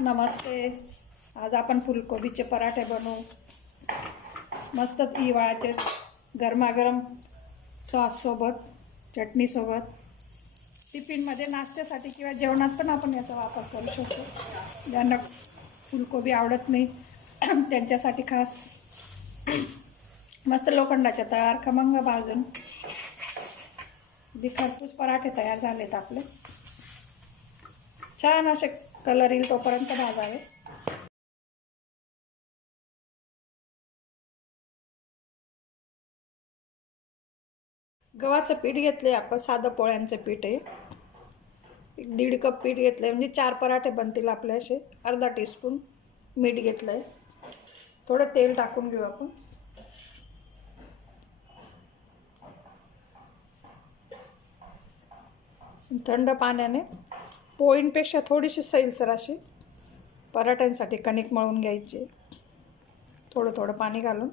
नमस्ते. आज आपण फुलकोबीचे पराठे बनवू. मस्त हिवाळ्याचे गरमागरम सॉससोबत, चटणीसोबत, टिफिनमध्ये नाश्त्यासाठी किंवा जेवणात पण आपण याचा वापर करू शकतो. ज्यांना फुलकोबी आवडत नाही त्यांच्यासाठी खास मस्त लोखंडाच्या तयार खमंग भाजून खरपूस पराठे तयार झालेत आपले. छान असे कलर येईल तोपर्यंत भाजावे. गव्हाचं पीठ घेतले आपण, साधं पोळ्यांचं पीठ आहे. 1.5 कप पीठ घेतलंय, म्हणजे 4 पराठे बनतील आपले असे. अर्धा टीस्पून मीठ घेतलंय. थोडं तेल टाकून घेऊ आपण. थंड पाण्याने पोळींपेक्षा थोडीशी सैलसर अशी पराठ्यांसाठी कणिक मळून घ्यायची. थोडं थोडं पाणी घालून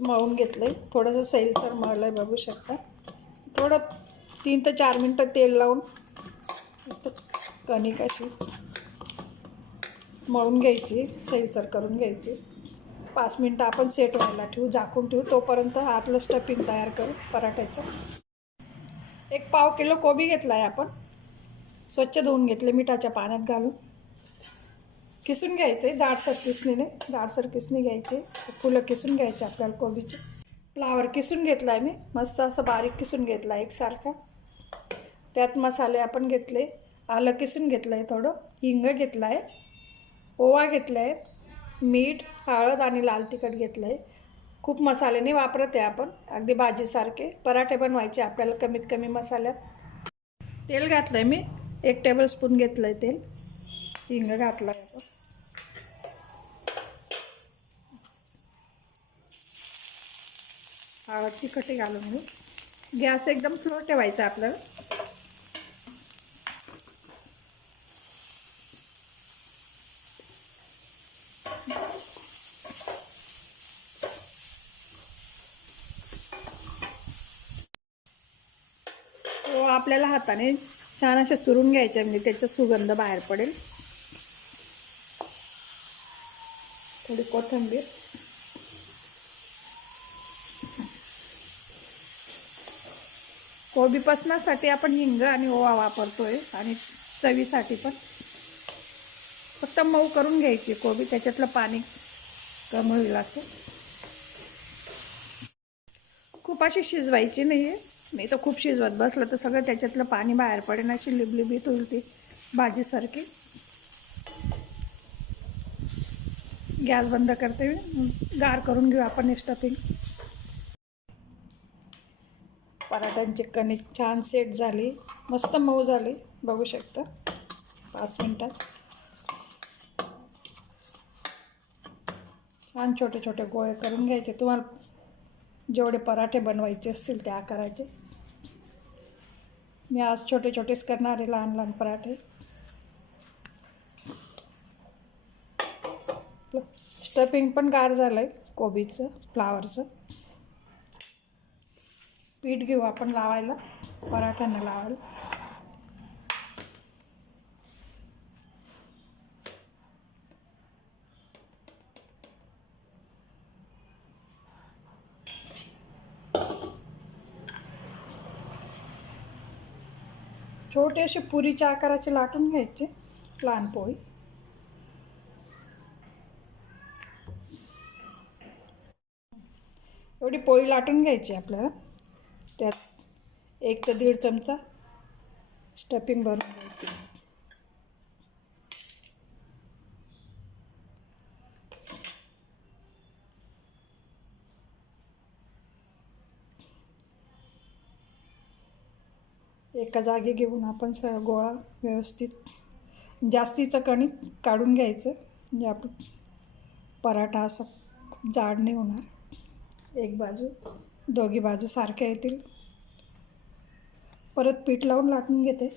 मळून घेतलंय. थोडंसं सैलसर मळलंय, बघू शकता. थोडं 3 ते 4 मिनटं तेल लावून मस्त कणिक अशी मळून घ्यायची, सैलसर करून घ्यायची. 5 मिनटं आपण सेट व्हायला ठेवू, झाकून ठेवू. तोपर्यंत आतलं स्टफिंग तयार करू पराठ्याचं. 1 पाव किलो कोबी घेतला आहे आपण. स्वच्छ धुवून घेतले मिठाच्या पाण्यात घालून. किसून घ्यायचे जाडसर किसणीने, जाडसर किसणी घ्यायची. फुलं किसून घ्यायचे आपल्याला कोबीचे. फ्लावर किसून घेतला आहे मी, मस्त असं बारीक किसून घेतला एकसारखा. त्यात मसाले आपण घेतले. आलं किसून घेतलं आहे थोडं, हिंग घेतला आहे, ओवा घेतला आहे, मीठ, हळद आणि लाल तिखट घेतलं आहे. खूप मसाले नाही वापरत आहे आपण, अगदी भाजीसारखे. पराठे बनवायचे आपल्याला कमीत कमी मसाल्यात. तेल घातलं आहे मी, 1 टेबलस्पून घेतलं आहे तेल. हिंग घातला आहे आपण. हळद तिखट घालून घेऊ. गॅस एकदम स्लो ठेवायचा आपल्याला. आपल्याला हाताने छान असे चुरून घ्यायचे, म्हणजे त्याचा सुगंध बाहेर पडेल. थोडी कोथिंबीर, कोबी पसण्यासाठी आपण हिंग आणि ओवा वापरतोय, आणि चवीसाठी पण. फक्त मऊ करून घ्यायची कोबी, त्याच्यातलं पाणी कमी होईल असं. खूप अशी शिजवायची नाही आहे, नाही तर खूप शिजवत बसलं तर सगळं त्याच्यातलं पाणी बाहेर पडेल, अशी लिबलिबीत होईल ती भाजीसारखी. गॅस बंद करते, गार करून घेऊ आपण स्टफिंग. पराठ्यांची कणिक छान सेट झाली, मस्त मऊ झाली, बघू शकता. 5 मिनटात छान छोटे छोटे गोळे करून घ्यायचे. तुम्हाला जेवढे पराठे बनवायचे असतील त्या आकाराचे. मी आज छोटे छोटेच करणार आहे, लहान लहान पराठे. स्टफिंग पण गार झालं आहे कोबीचं, फ्लावरचं. पीठ घेऊ आपण लावायला, पराठ्यांना लावायला. छोटे असे पुरीच्या आकाराचे लाटून घ्यायचे, लहान पोळी. एवढी पोळी लाटून घ्यायची आपल्याला. त्यात 1 ते 1.5 चमचा स्टफिंग भरून घ्यायची. एका जागी घेऊन आपण गोळा व्यवस्थित जास्तीचं कणिक काढून घ्यायचं, म्हणजे आपण पराठा असा खूप जाड नाही होणार. एक बाजू, दोघी बाजू सारख्या येतील. परत पीठ लावून लाटून घेते.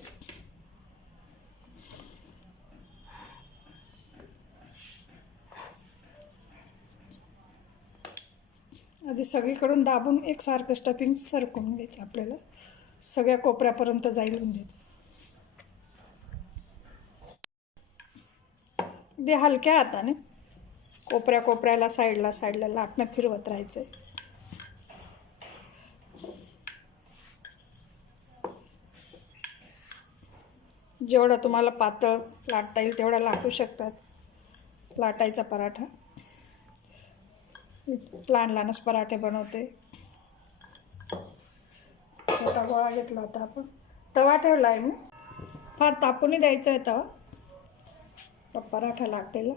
आधी सगळीकडून दाबून एकसारखं स्टफिंग सरकवून घ्यायचं आपल्याला. सगळ्या कोपऱ्यापर्यंत जाईल म्हणजे. अगदी हलक्या हाताने कोपऱ्याला साईडला लाटणं फिरवत राहायचं. जेवढा तुम्हाला पातळ लाटता येईल तेवढा लाटू शकतात. लाटायचा पराठा. लहानच पराठे बनवते. छोटा गोळा घेतला होता आपण. तवा ठेवला आहे मी. फार तापूनही द्यायचा आहे तवा पराठा लाटलेला.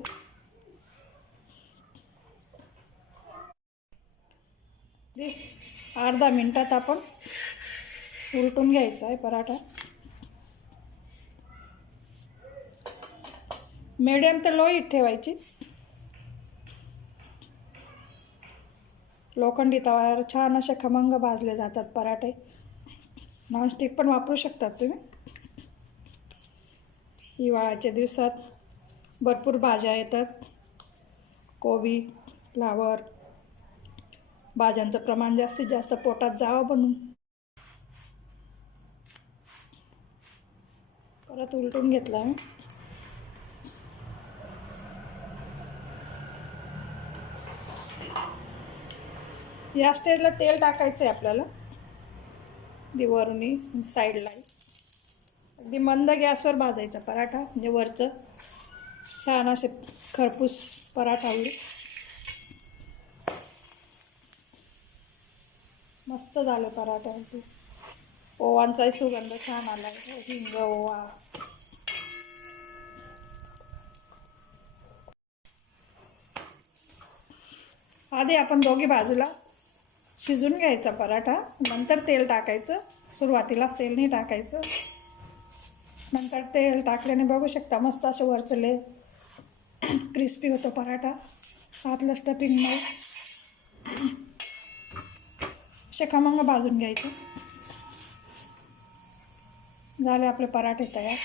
अर्धा मिनिटात आपण उलटून घ्यायचा आहे पराठा. मीडियम ते लो हीट ठेवायची. लोखंडी तव्यावर छान असे खमंग भाजले जातात पराठे. नॉनस्टिक पण वापरू शकतात तुम्ही. हिवाळ्याच्या दिवसात भरपूर भाज्या येतात. कोबी, फ्लावर, भाज्यांचं प्रमाण जास्तीत जास्त पोटात जावं बनून. परत उलटून घेतला मी. या स्टेजला तेल टाकायचं आहे आपल्याला. वरून साईडला अगदी मंद गॅसवर भाजायचा पराठा, म्हणजे वरचं छान असे खरपूस पराठा होईल. मस्त झालं पराठ्यावरती. ओवांचाही सुगंध छान आला आहे. हिंग, ओवा. आधी आपण दोघी बाजूला शिजून घ्यायचा पराठा, नंतर तेल टाकायचं. सुरुवातीलाच तेल नाही टाकायचं. नंतर तेल टाकल्याने बघू शकता मस्त असे वरचले क्रिस्पी होतो पराठा. आतलं स्टफिंग मग असे खमंग भाजून घ्यायचे. झाले आपले पराठे तयार.